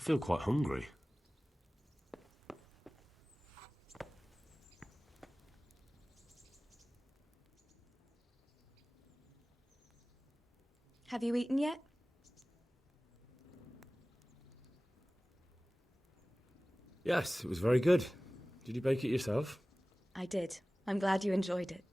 I feel quite hungry. Have you eaten yet? Yes, it was very good. Did you bake it yourself? I did. I'm glad you enjoyed it.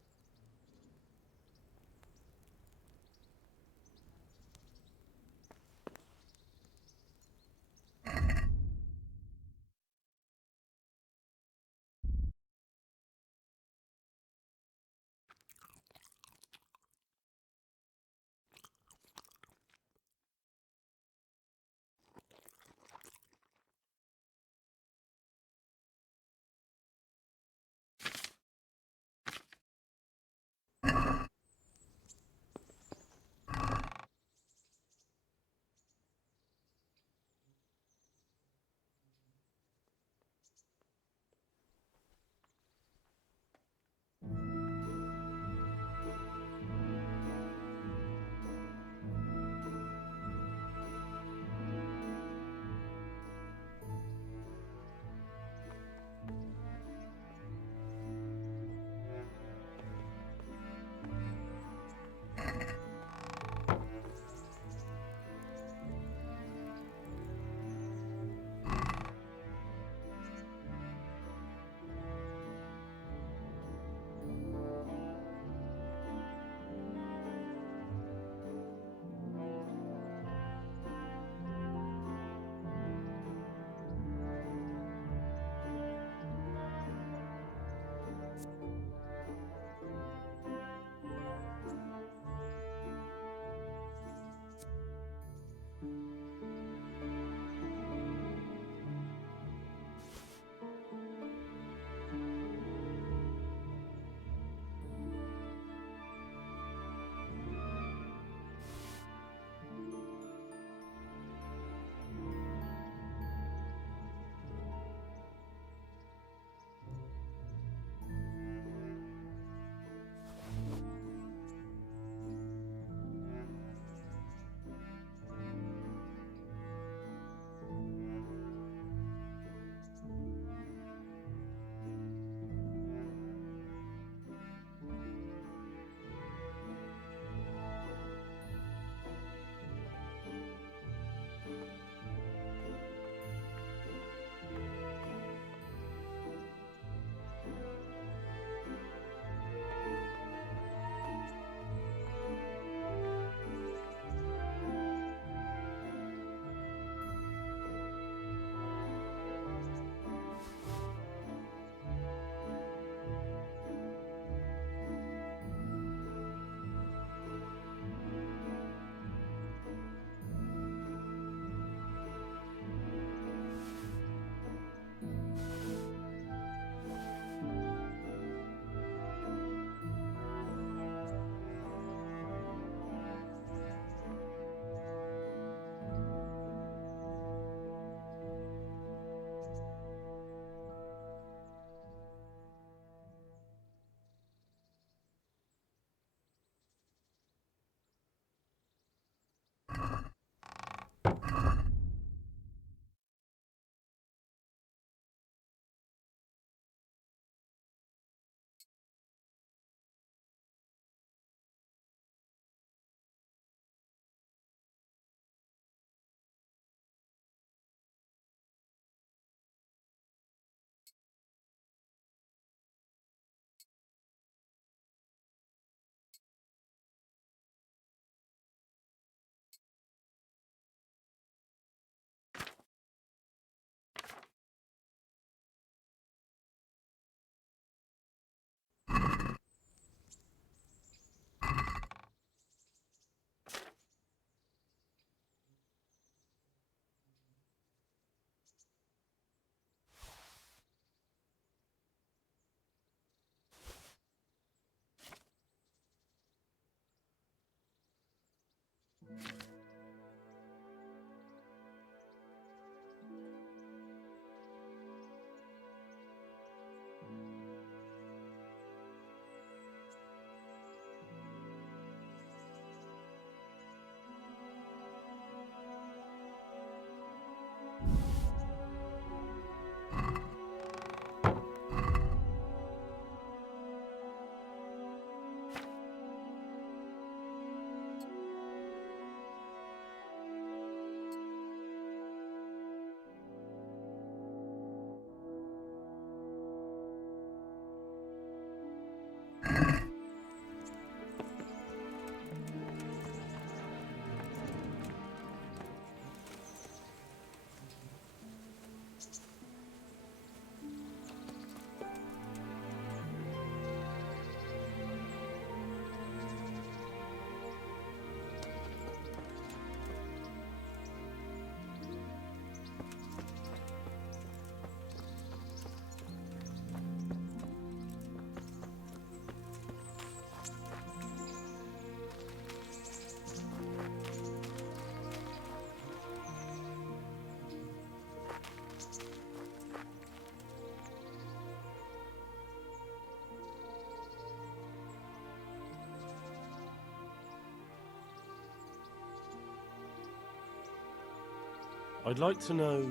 I'd like to know...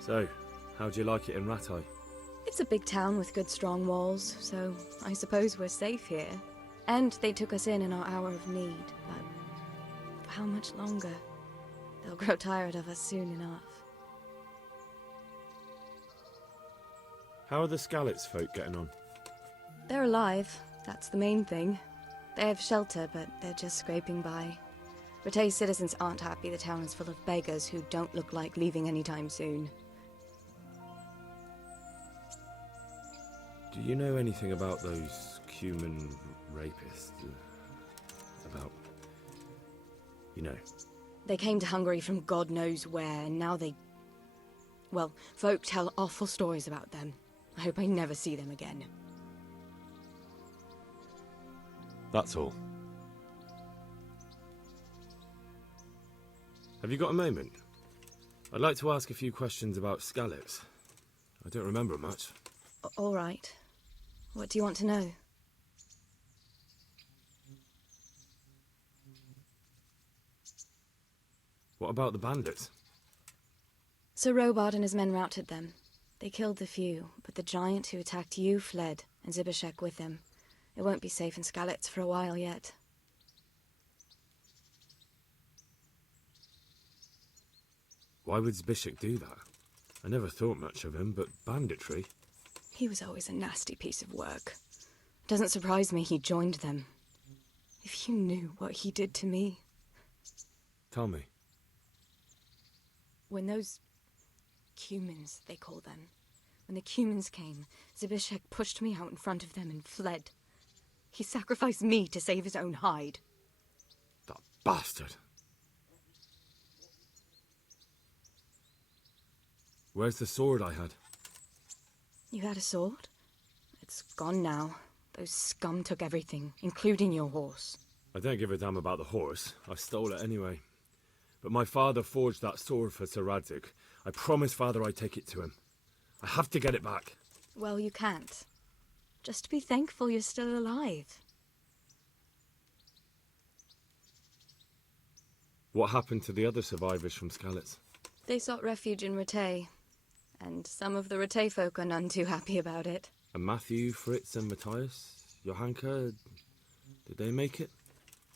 So, how do you like it in Rattay? It's a big town with good strong walls, so I suppose we're safe here. And they took us in our hour of need, but for how much longer? They'll grow tired of us soon enough. How are the Skalitz folk getting on? They're alive, that's the main thing. They have shelter, but they're just scraping by. Rattay citizens aren't happy the town is full of beggars who don't look like leaving anytime soon. Do you know anything about those human rapists? About... you know. They came to Hungary from God knows where, and now they... well, folk tell awful stories about them. I hope I never see them again. That's all. Have you got a moment? I'd like to ask a few questions about Skalitz. I don't remember much. All right. What do you want to know? What about the bandits? Sir Robard and his men routed them. They killed the few, but the giant who attacked you fled, and Zbyszek with him. It won't be safe in Skalitz for a while yet. Why would Zbyszek do that? I never thought much of him, but banditry? He was always a nasty piece of work. Doesn't surprise me he joined them. If you knew what he did to me. Tell me. When those... Cumans, they call them. When the Cumans came, Zbyszek pushed me out in front of them and fled. He sacrificed me to save his own hide. That bastard! Where's the sword I had? You had a sword? It's gone now. Those scum took everything, including your horse. I don't give a damn about the horse. I stole it anyway. But my father forged that sword for Sir Radzig. I promised father I'd take it to him. I have to get it back. Well, you can't. Just be thankful you're still alive. What happened to the other survivors from Skalitz? They sought refuge in Rattay, and some of the Rattay folk are none too happy about it. And Matthew, Fritz and Matthias? Johanka? Did they make it?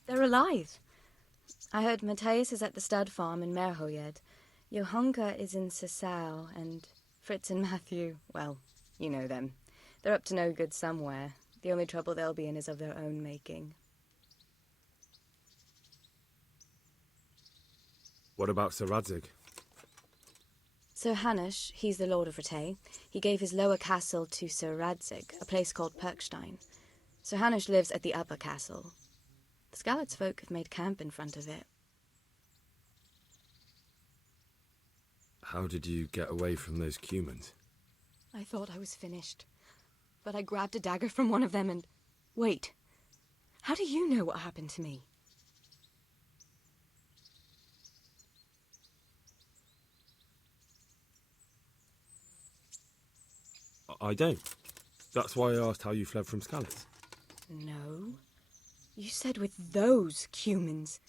They're alive. I heard Matthias is at the stud farm in Merhojed. Johanka is in Sasau, and Fritz and Matthew, well, you know them. They're up to no good somewhere. The only trouble they'll be in is of their own making. What about Sir Radzig? Sir Hanush, he's the Lord of Rattay. He gave his lower castle to Sir Radzig, a place called Perkstein. Sir Hanush lives at the upper castle. The Skalitz folk have made camp in front of it. How did you get away from those Cumans? I thought I was finished, but I grabbed a dagger from one of them and... Wait, how do you know what happened to me? I don't. That's why I asked how you fled from Skalitz. No. You said with those Cumans.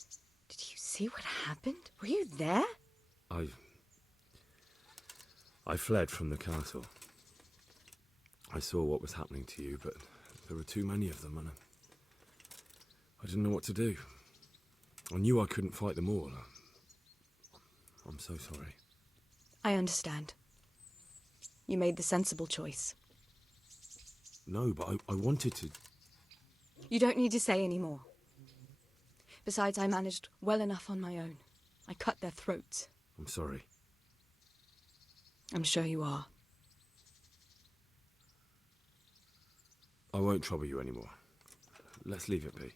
Did you see what happened? Were you there? I fled from the castle. I saw what was happening to you, but there were too many of them, and I didn't know what to do. I knew I couldn't fight them all. I'm so sorry. I understand. You made the sensible choice. No, but I wanted to... You don't need to say any more. Besides, I managed well enough on my own. I cut their throats. I'm sorry. I'm sure you are. I won't trouble you anymore. Let's leave it be.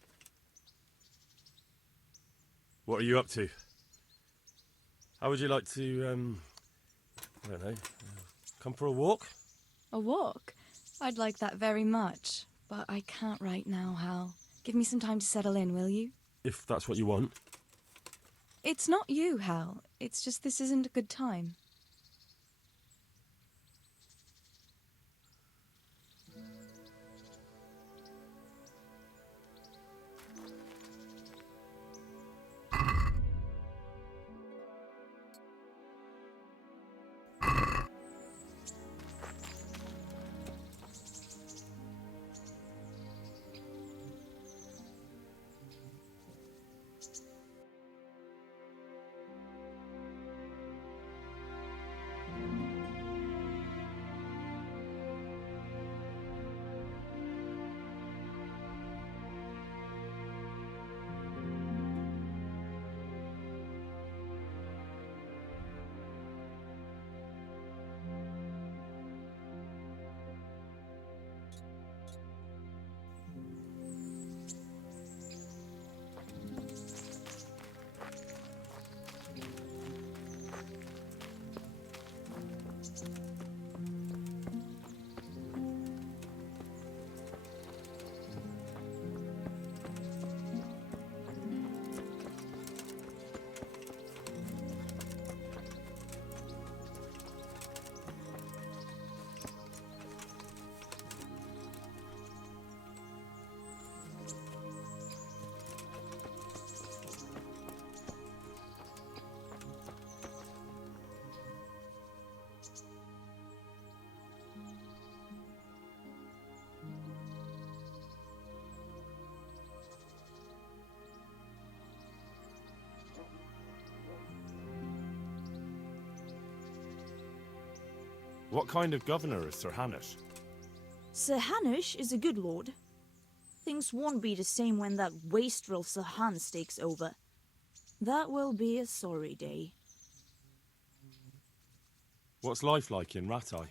What are you up to? How would you like to, I don't know, come for a walk? A walk? I'd like that very much. But I can't right now, Hal. Give me some time to settle in, will you? If that's what you want. It's not you, Hal. It's just this isn't a good time. What kind of governor is Sir Hanush? Sir Hanush is a good lord. Things won't be the same when that wastrel Sir Hans takes over. That will be a sorry day. What's life like in Rattay?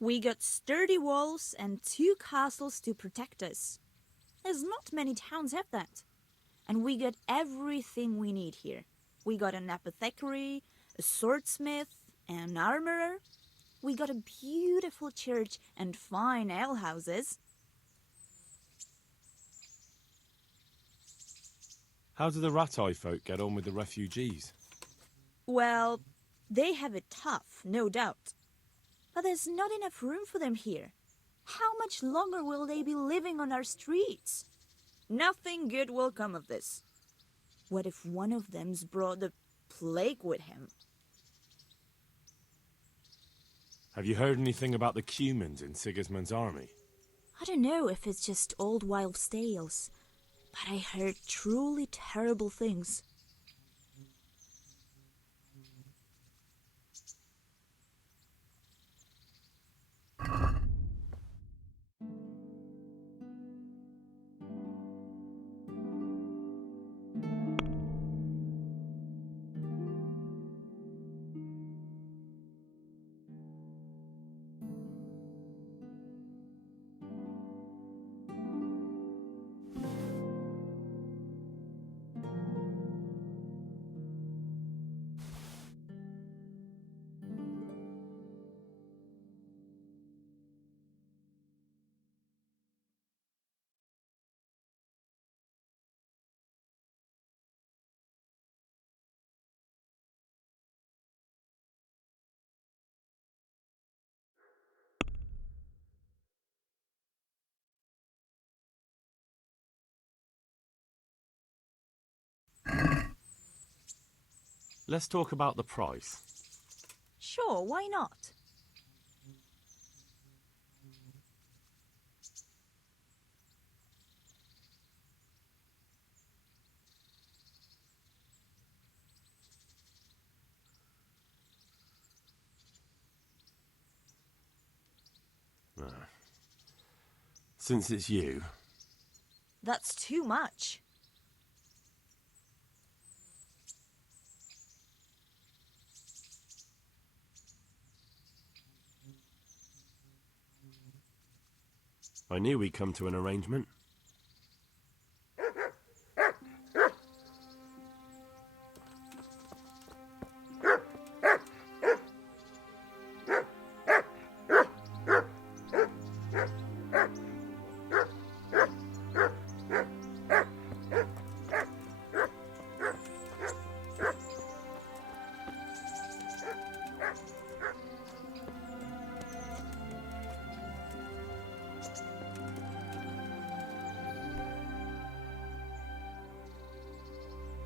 We got sturdy walls and 2 castles to protect us. There's not many towns have that. And we got everything we need here. We got an apothecary, a swordsmith, an armorer. We got a beautiful church and fine alehouses. How do the Rattay folk get on with the refugees? Well, they have it tough, no doubt. But there's not enough room for them here. How much longer will they be living on our streets? Nothing good will come of this. What if one of them's brought the plague with him? Have you heard anything about the Cumans in Sigismund's army? I don't know if it's just old wild tales, but I heard truly terrible things. Let's talk about the price. Sure, why not? Since it's you, That's too much. I knew we'd come to an arrangement.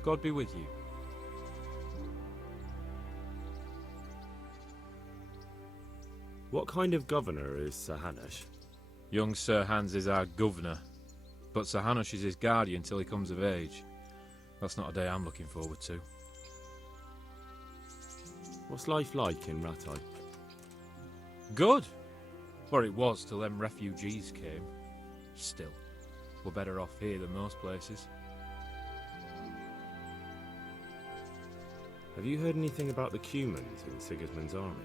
God be with you. What kind of governor is Sir Hanush? Young Sir Hans is our governor, but Sir Hanush is his guardian till he comes of age. That's not a day I'm looking forward to. What's life like in Rattay? Good! Or it was till them refugees came. Still, we're better off here than most places. Have you heard anything about the Cumans in Sigismund's army?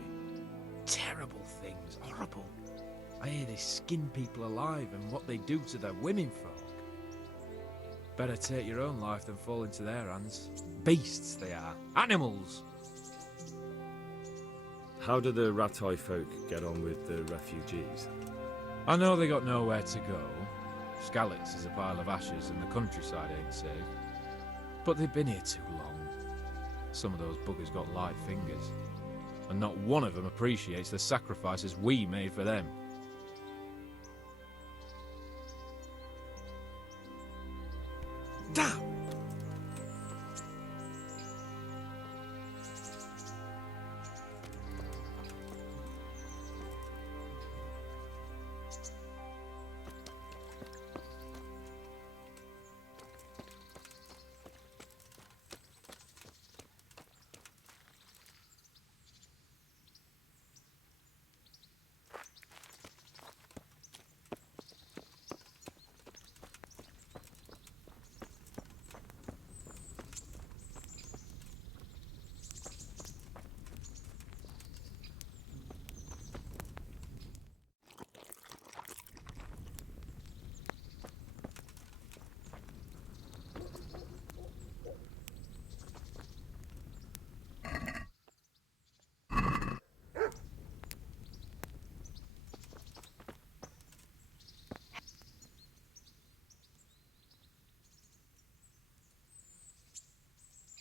Terrible things, horrible. I hear they skin people alive and what they do to their women folk. Better take your own life than fall into their hands. Beasts they are, animals. How do the Rattay folk get on with the refugees? I know they got nowhere to go. Skalitz is a pile of ashes and the countryside ain't safe. But they've been here too long. Some of those buggers got light fingers, and not one of them appreciates the sacrifices we made for them. Damn!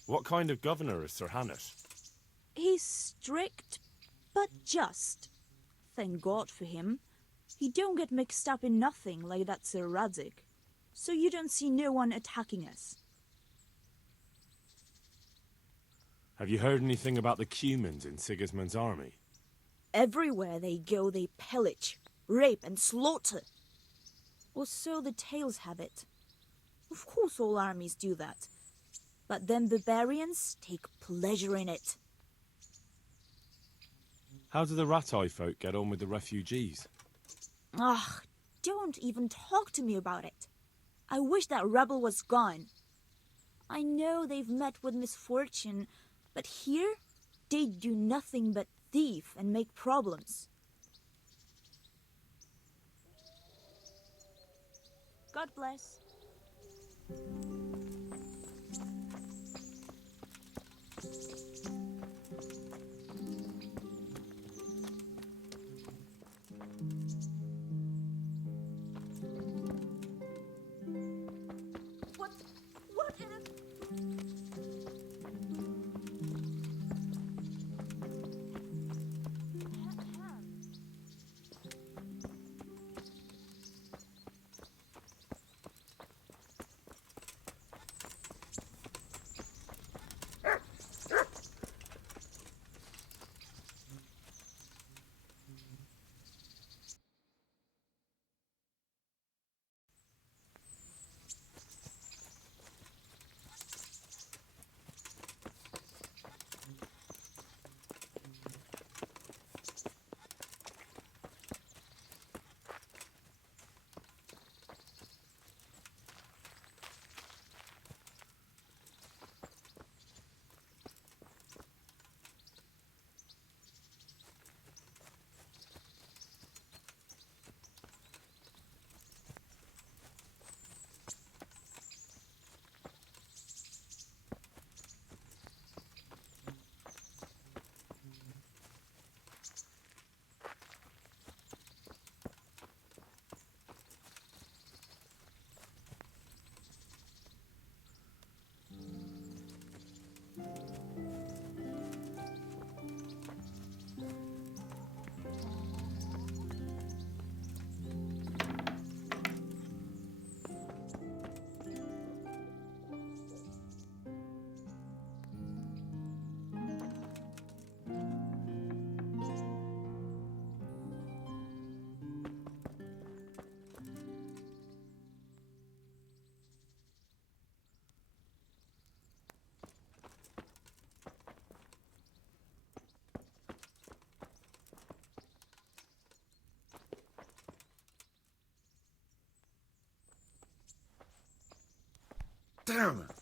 What kind of governor is Sir Hanush? He's strict, but just. Thank God for him. He don't get mixed up in nothing like that Sir Radzik. So you don't see no one attacking us. Have you heard anything about the Cumans in Sigismund's army? Everywhere they go, they pillage, rape, and slaughter. Or so the tales have it. Of course all armies do that. But them barbarians take pleasure in it. How do the Ratai folk get on with the refugees? Ugh, don't even talk to me about it. I wish that rebel was gone. I know they've met with misfortune, but here, they do nothing but thief and make problems. God bless. What in a... Damn it!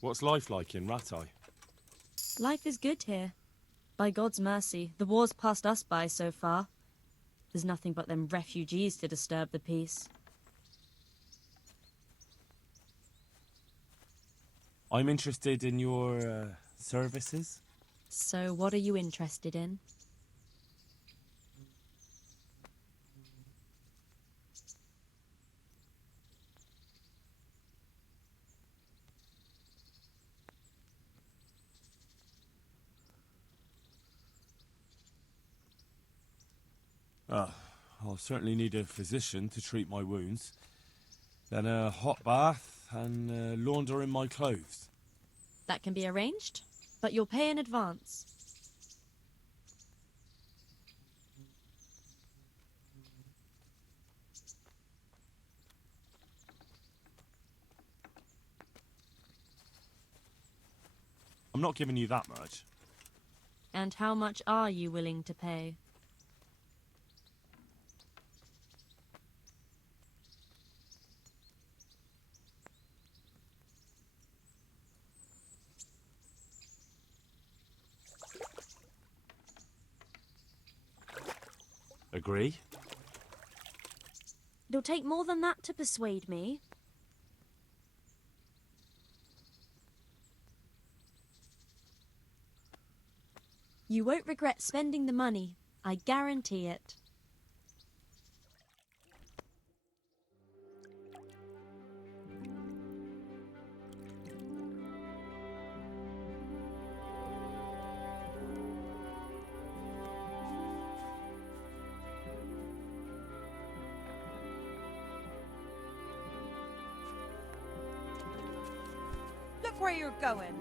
What's life like in Ratai? Life is good here. By God's mercy, the war's passed us by so far. There's nothing but them refugees to disturb the peace. I'm interested in your services. So what are you interested in? I'll certainly need a physician to treat my wounds. Then a hot bath and laundering my clothes. That can be arranged, but you'll pay in advance. I'm not giving you that much. And how much are you willing to pay? Agree? It'll take more than that to persuade me. You won't regret spending the money. I guarantee it. Look where you're going.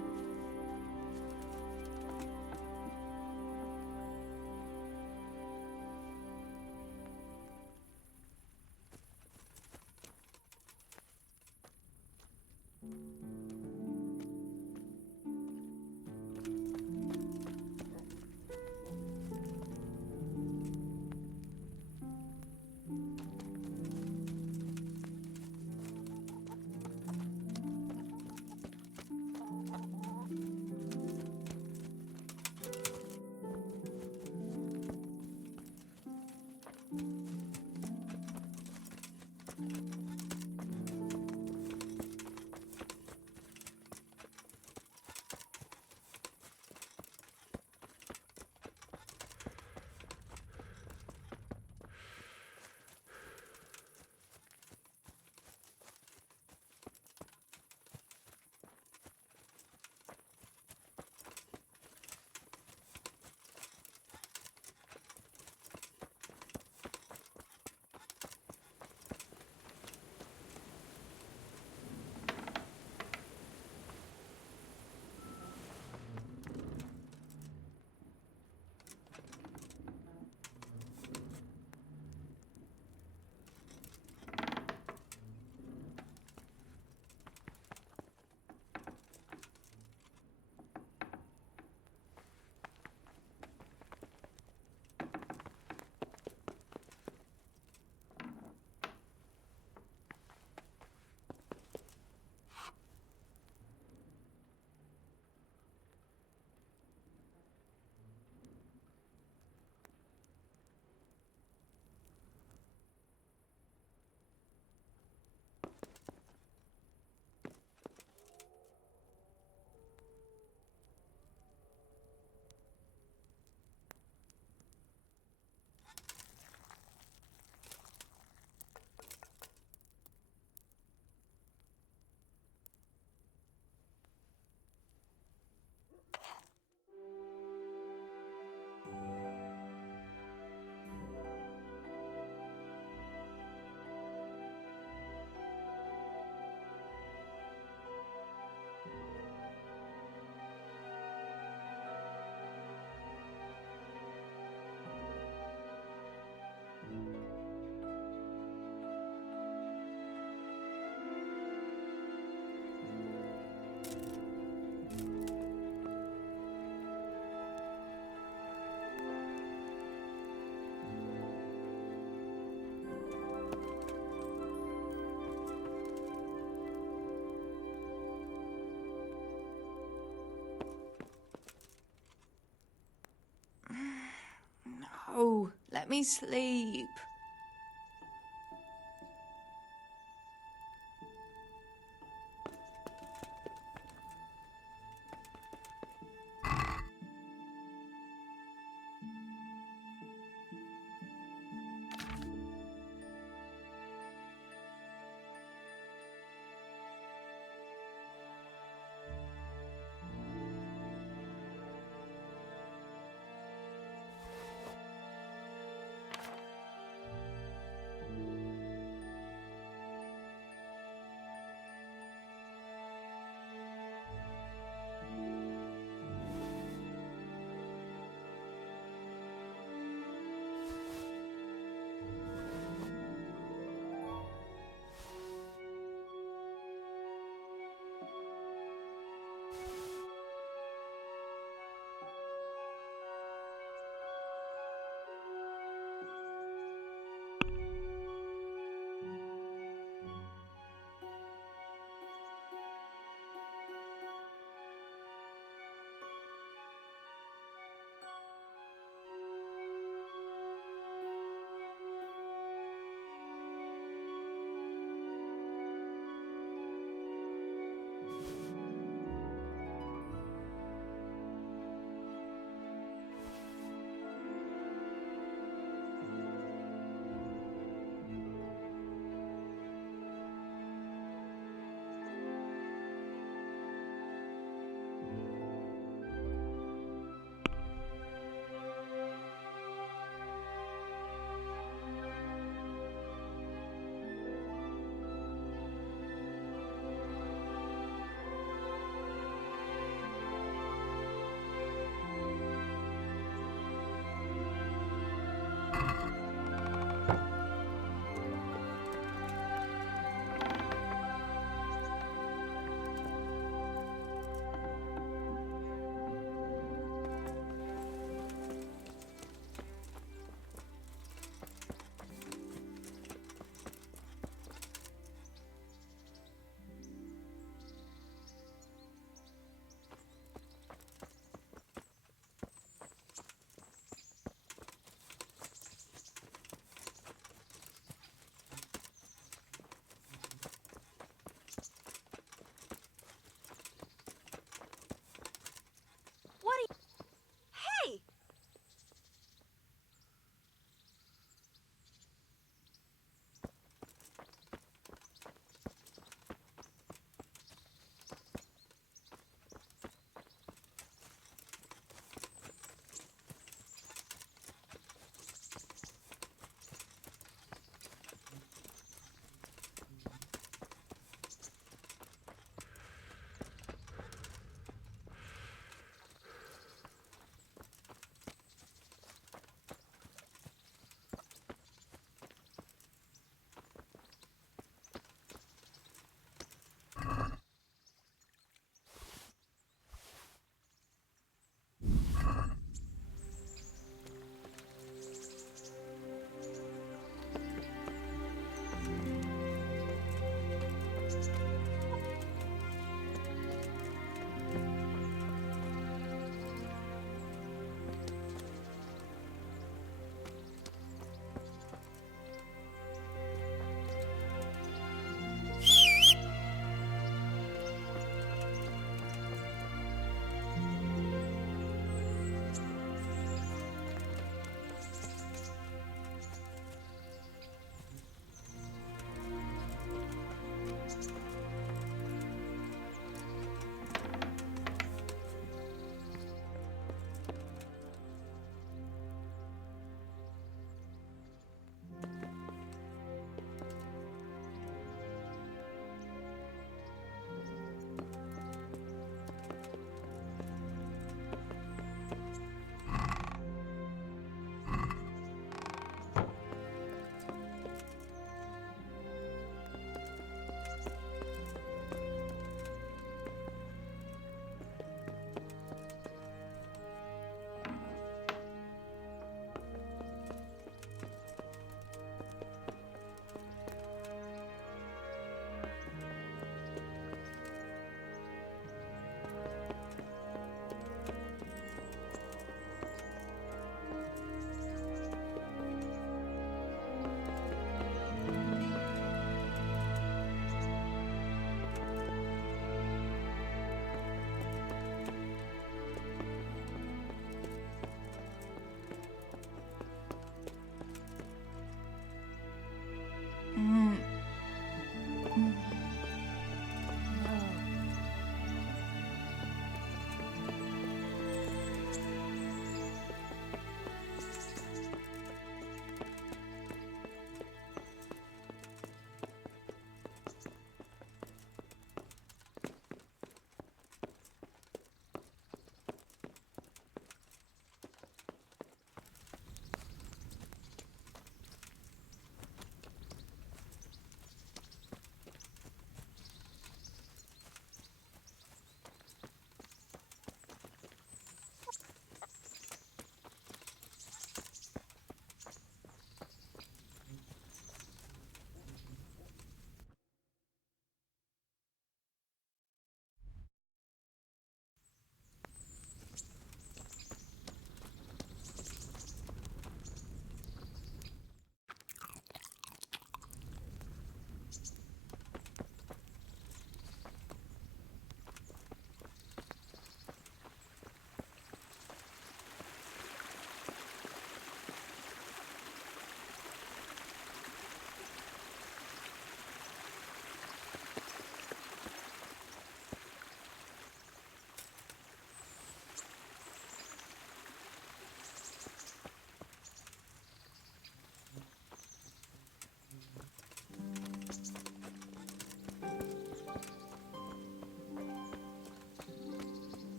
No, let me sleep.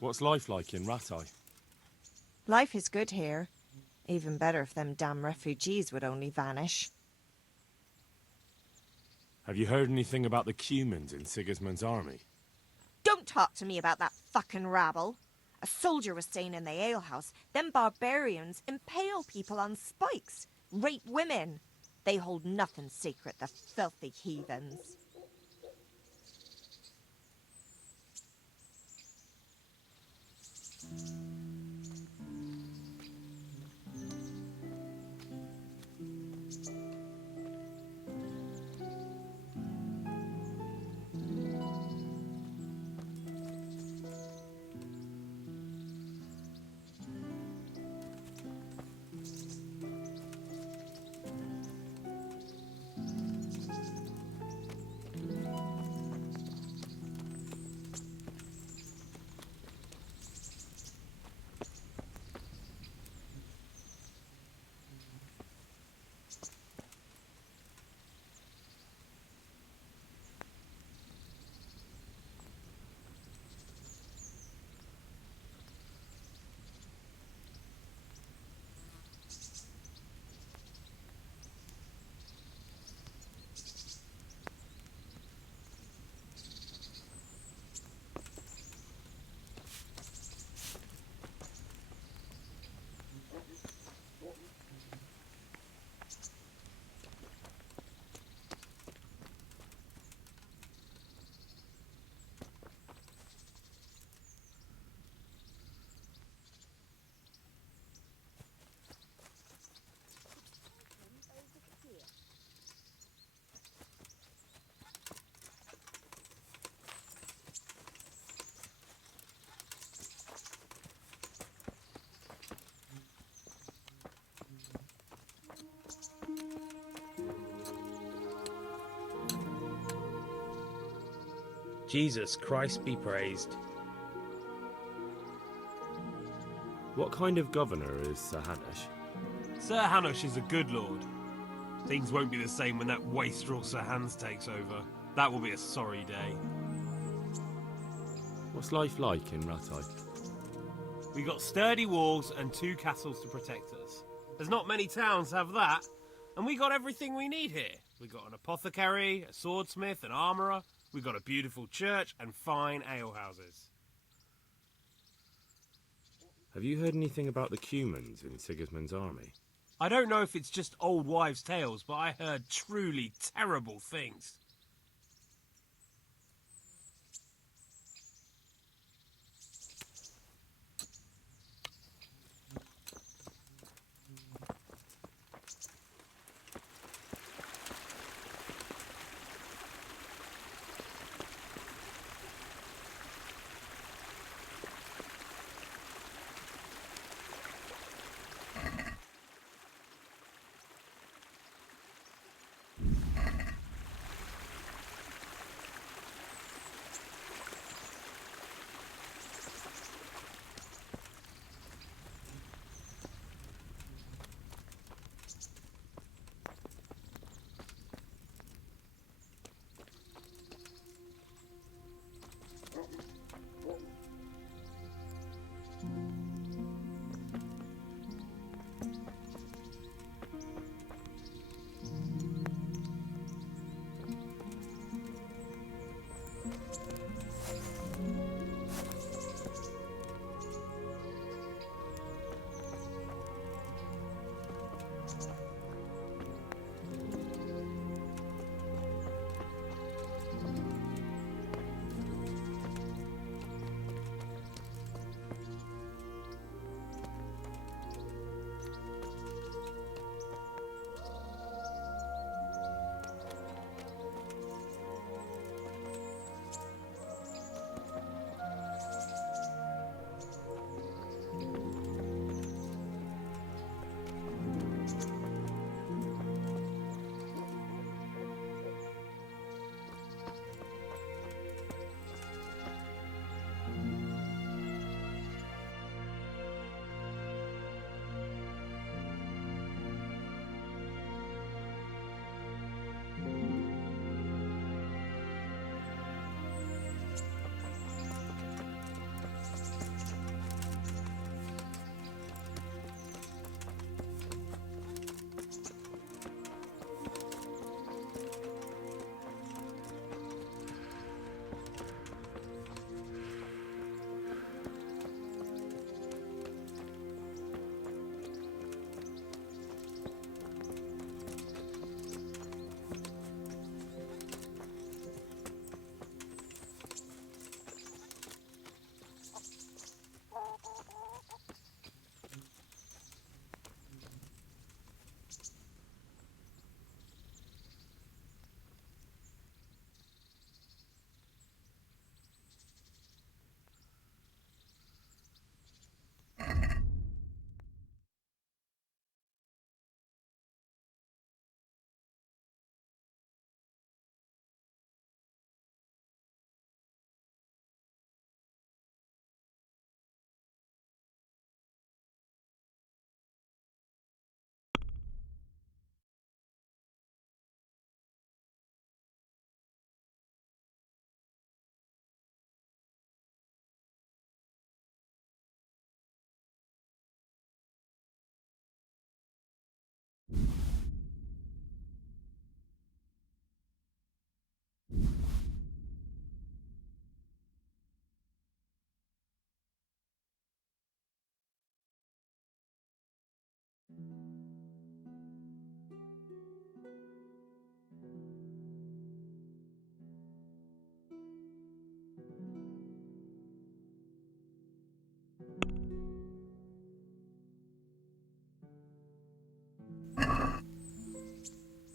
What's life like in Ratai? Life is good here. Even better if them damn refugees would only vanish. Have you heard anything about the Cumans in Sigismund's army? Don't talk to me about that fucking rabble. A soldier was saying in the alehouse, them barbarians impale people on spikes, rape women. They hold nothing sacred, the filthy heathens. Jesus Christ be praised. What kind of governor is Sir Hanush? Sir Hanush is a good lord. Things won't be the same when that wastrel Sir Hans takes over. That will be a sorry day. What's life like in Ratai? We got sturdy walls and 2 castles to protect us. There's not many towns have that, and we got everything we need here. We got an apothecary, a swordsmith, an armourer. We got a beautiful church and fine alehouses. Have you heard anything about the Cumans in Sigismund's army? I don't know if it's just old wives' tales, but I heard truly terrible things.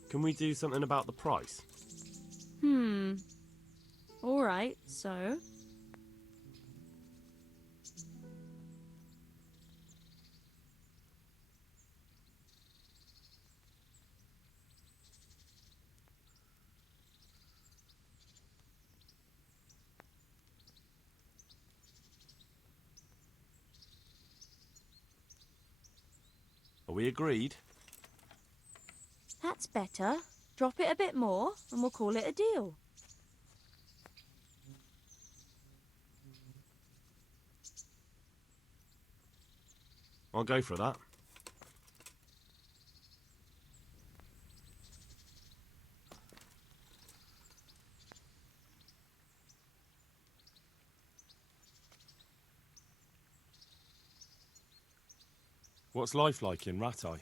Can we do something about the price? All right, so? Are we agreed? That's better. Drop it a bit more and we'll call it a deal. I'll go for that. What's life like in Rattay?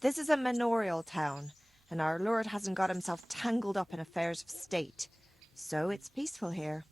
This is a manorial town, and our lord hasn't got himself tangled up in affairs of state. So it's peaceful here.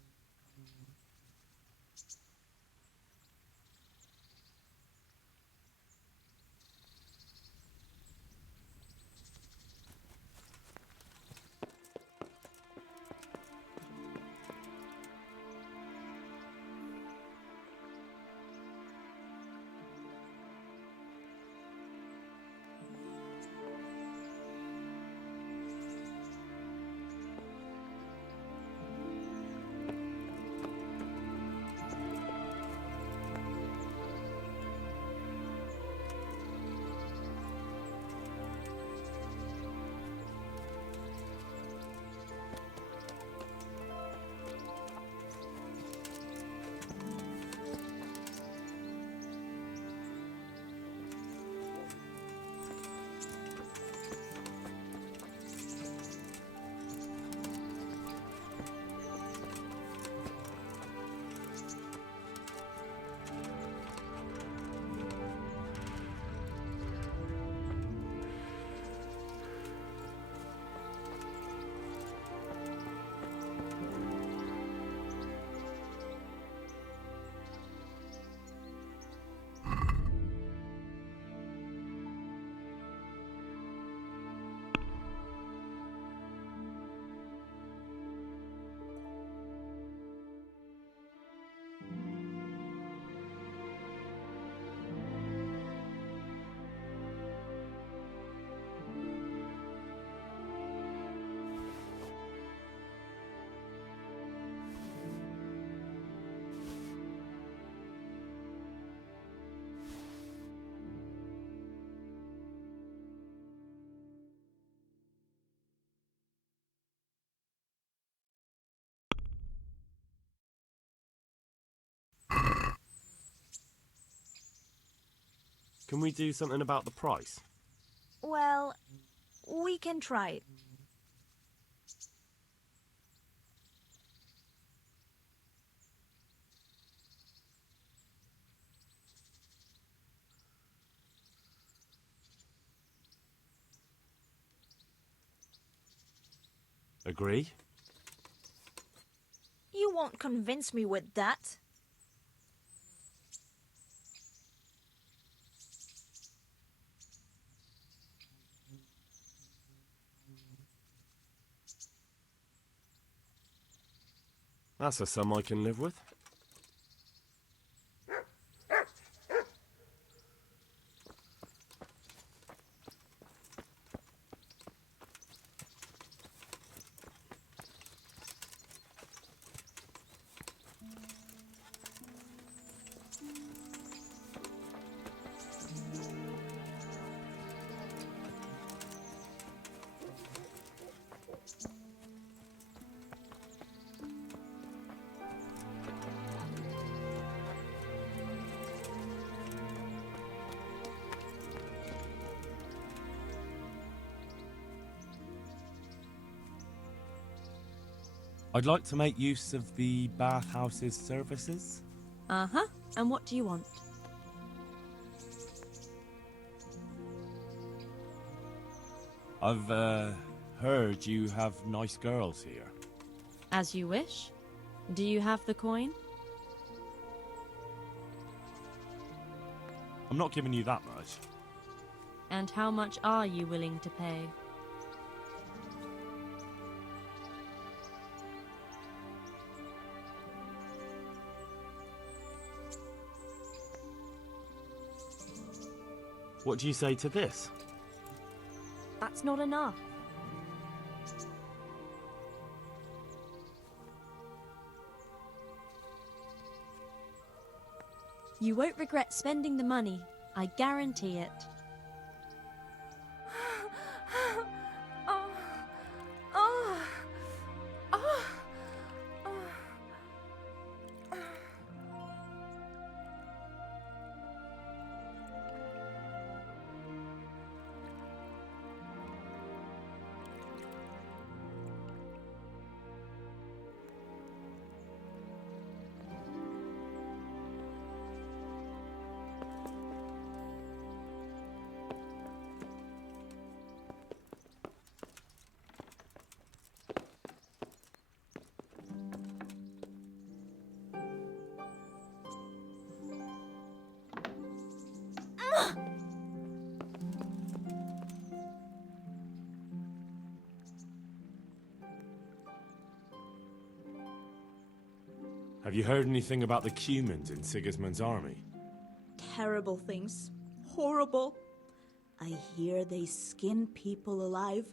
Can we do something about the price? Well, we can try it. Agree? You won't convince me with that. That's a sum I can live with. I'd like to make use of the bathhouse's services. Uh-huh. And what do you want? I've heard you have nice girls here. As you wish. Do you have the coin? I'm not giving you that much. And how much are you willing to pay? What do you say to this? That's not enough. You won't regret spending the money. I guarantee it. Have you heard anything about the Cumans in Sigismund's army? Terrible things. Horrible. I hear they skin people alive.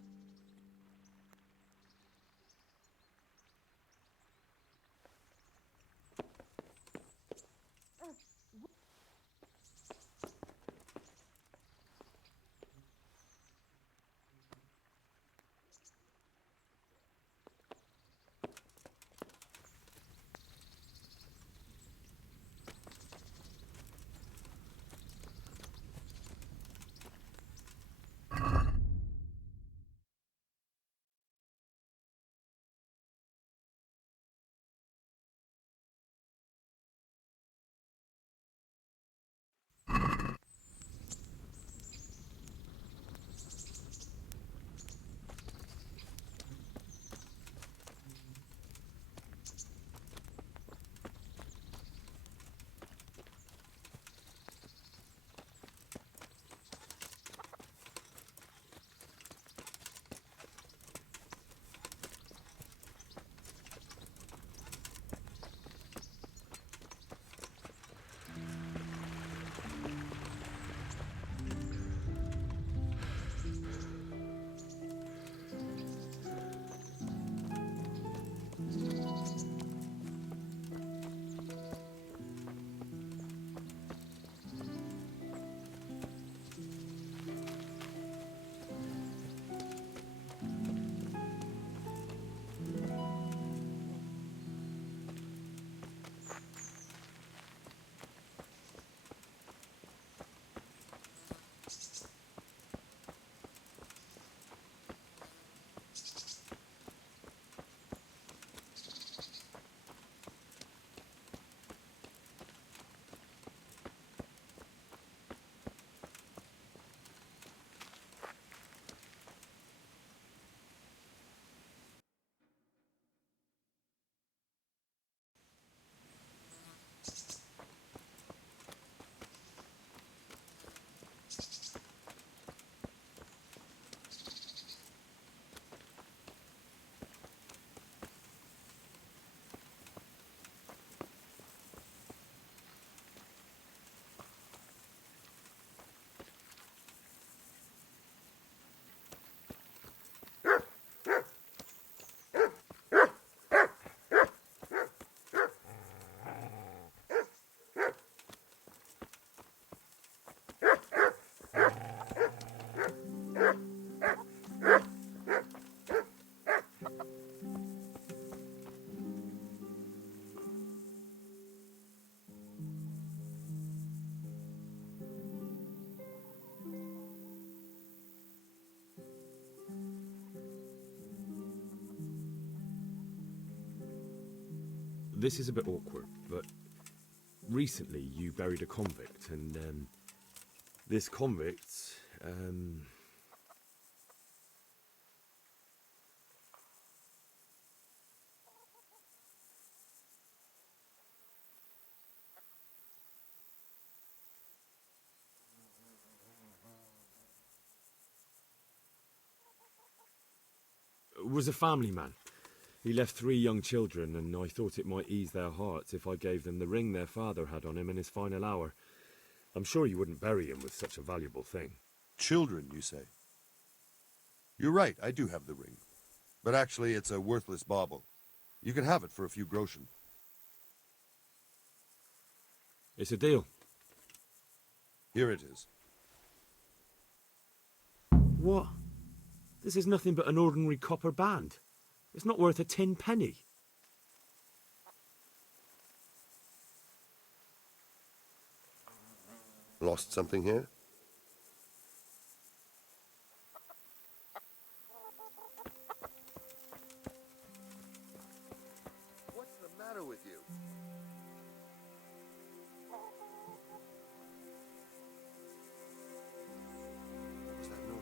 This is a bit awkward, but recently you buried a convict, and this convict, was a family man. He left 3 young children, and I thought it might ease their hearts if I gave them the ring their father had on him in his final hour. I'm sure you wouldn't bury him with such a valuable thing. Children, you say? You're right, I do have the ring. But actually, it's a worthless bauble. You can have it for a few groschen. It's a deal. Here it is. What? This is nothing but an ordinary copper band. It's not worth a 10 penny. Lost something here? What's the matter with you? What was that noise?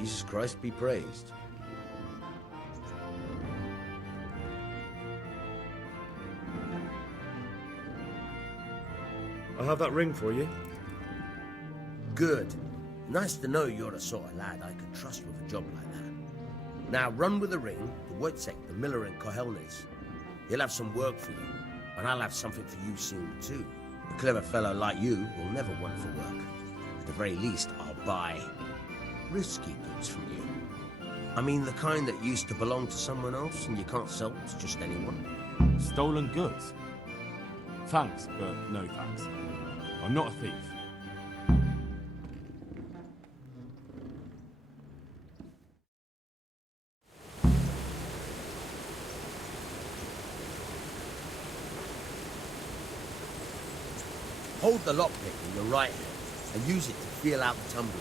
Jesus Christ be praised. I'll have that ring for you. Good. Nice to know you're the sort of lad I could trust with a job like that. Now run with the ring to Wojciech, the miller in Kohelnitz. He'll have some work for you, and I'll have something for you soon too. A clever fellow like you will never want for work. At the very least, I'll buy risky goods from you. I mean the kind that used to belong to someone else and you can't sell to just anyone. Stolen goods? Thanks, but no thanks. I'm not a thief. Hold the lockpick in your right hand and use it to feel out the tumbler.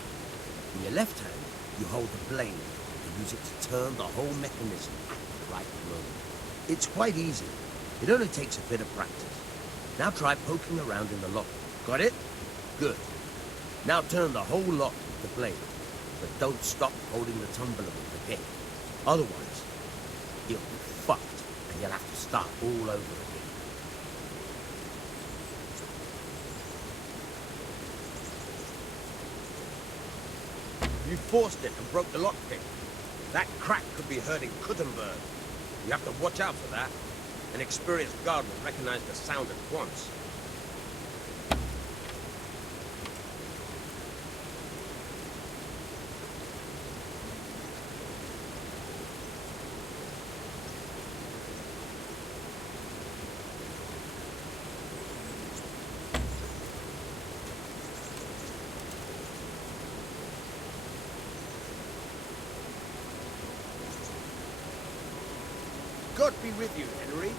In your left hand, you hold the blade and use it to turn the whole mechanism at the right moment. It's quite easy. It only takes a bit of practice. Now try poking around in the lock. Got it? Good. Now turn the whole lock with the blade, but don't stop holding the tumbler with the pick. Otherwise, you'll be fucked and you'll have to start all over again. You forced it and broke the lockpick. That crack could be heard in Kuttenberg. You have to watch out for that. An experienced guard will recognize the sound at once. God be with you, Henry.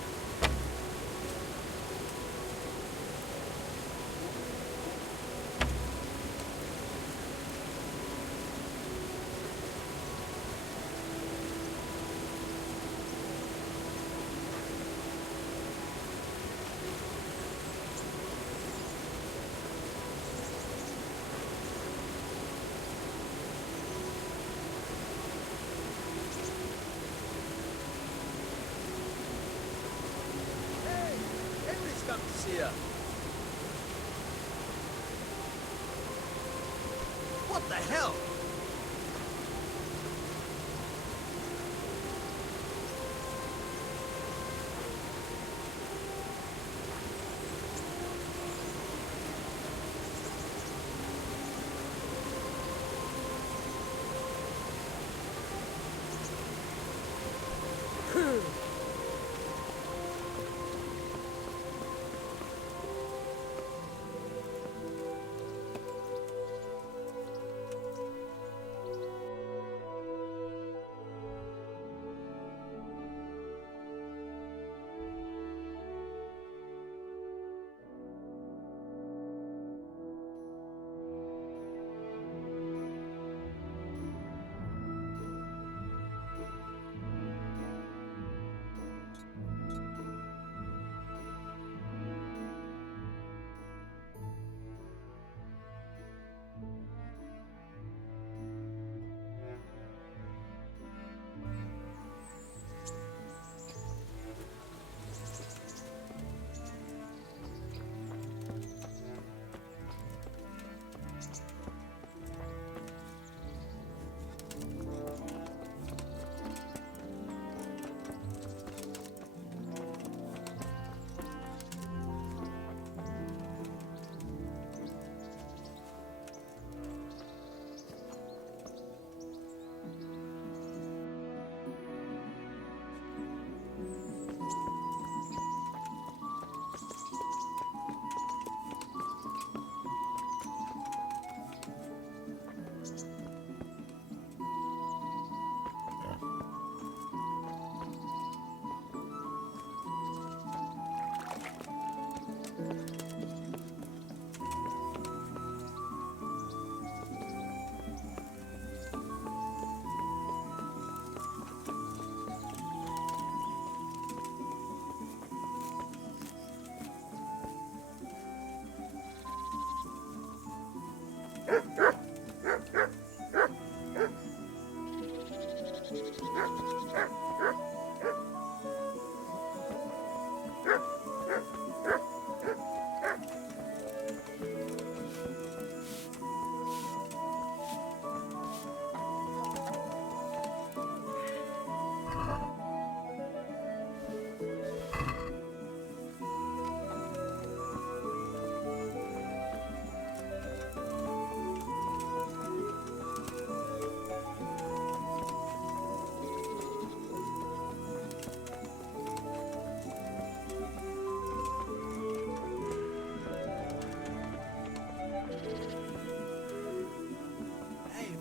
What the hell?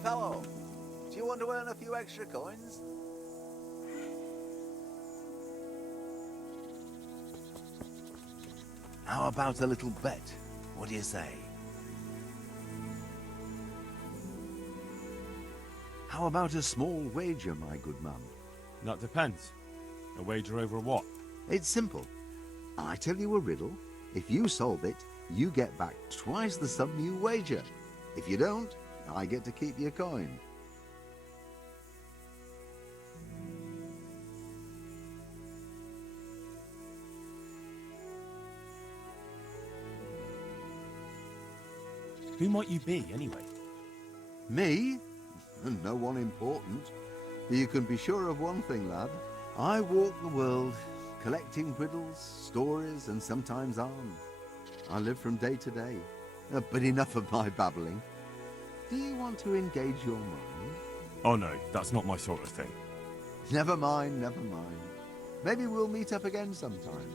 fellow. Do you want to earn a few extra coins? How about a little bet? What do you say? How about a small wager, my good man? That depends. A wager over what? It's simple. I tell you a riddle. If you solve it, you get back twice the sum you wager. If you don't, I get to keep your coin. Who might you be, anyway? Me? No one important. You can be sure of one thing, lad. I walk the world, collecting riddles, stories, and sometimes arms. I live from day to day. But enough of my babbling. Do you want to engage your mind? Oh no, that's not my sort of thing. Never mind, never mind. Maybe we'll meet up again sometime.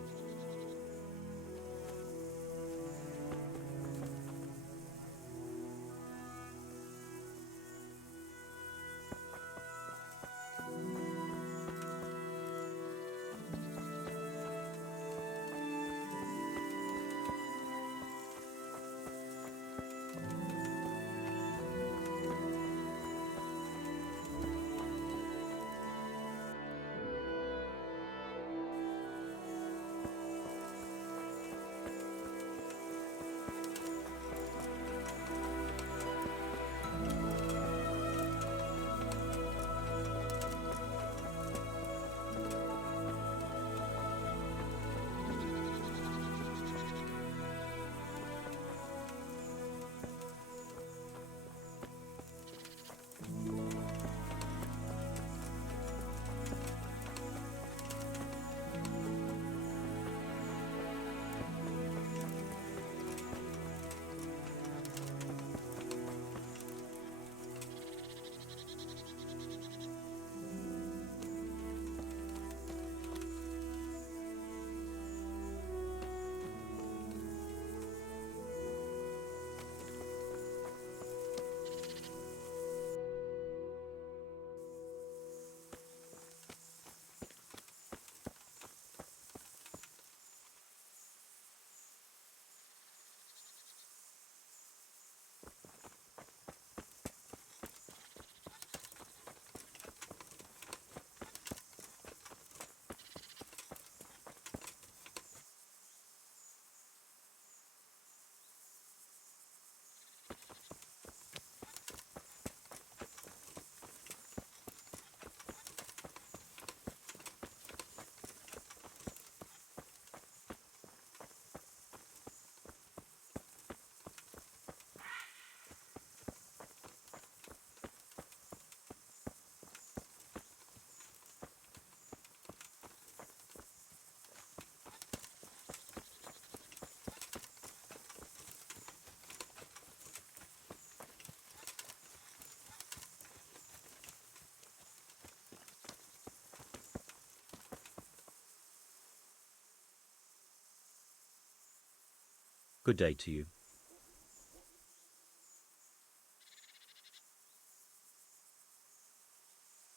Good day to you.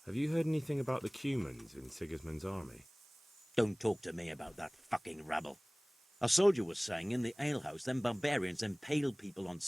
Have you heard anything about the Cumans in Sigismund's army? Don't talk to me about that fucking rabble. A soldier was saying in the alehouse them barbarians impaled people on